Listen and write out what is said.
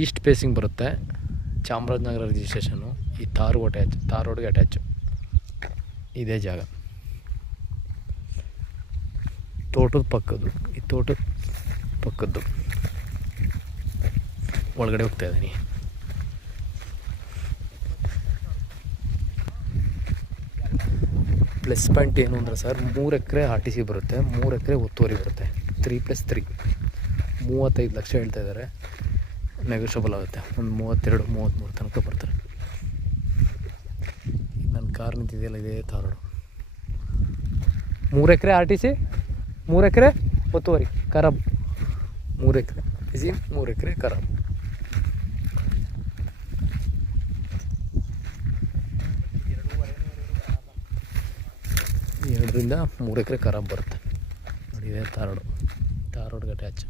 East facing ಬರುತ್ತೆ. Chamarajanagar registration. ಈ ತಾರ್ ರೋಡ್ಗೆ ಅಟ್ಯಾಚು. ಇದೇ ಜಾಗ ತೋಟದ ಪಕ್ಕದ್ದು. ಈ ತೋಟದ ಪಕ್ಕದ್ದು ಒಳಗಡೆ ಹೋಗ್ತಾ ಇದ್ದೀನಿ. ಪ್ಲಸ್ ಪಾಯಿಂಟ್ ಏನು ಅಂದರೆ ಸರ್, 3 ಎಕರೆ RTC ಬರುತ್ತೆ, 3 ಎಕರೆ ಒತ್ತುವರಿ ಬರುತ್ತೆ. 3+3 35 ಲಕ್ಷ ಹೇಳ್ತಾ ಇದ್ದಾರೆ. ನೆಗೋಷಿಯಬಲ್ ಆಗುತ್ತೆ. ಒಂದು 32-33 ತನಕ ಬರ್ತಾರೆ. ನನ್ನ ಕಾರ್ ನಿಂತಿದೆಯಲ್ಲ, ಇದೇ ತಾರ್ ರೋಡು. 3 ಎಕರೆ RTC, 3 ಎಕರೆ ಒತ್ತುವರಿ ಖರಾಬ್. 3 ಎಕರೆ ಇಸಿ, 3 ಎಕರೆ ಖರಾಬ್. ಎರಡರಿಂದ 3 ಎಕರೆ ಖರಾಬ್ ಬರುತ್ತೆ ನೋಡಿ. ಇದೇ ತಾರ್ ರೋಡ್ಗೆ ಅಟ್ಯಾಚ್.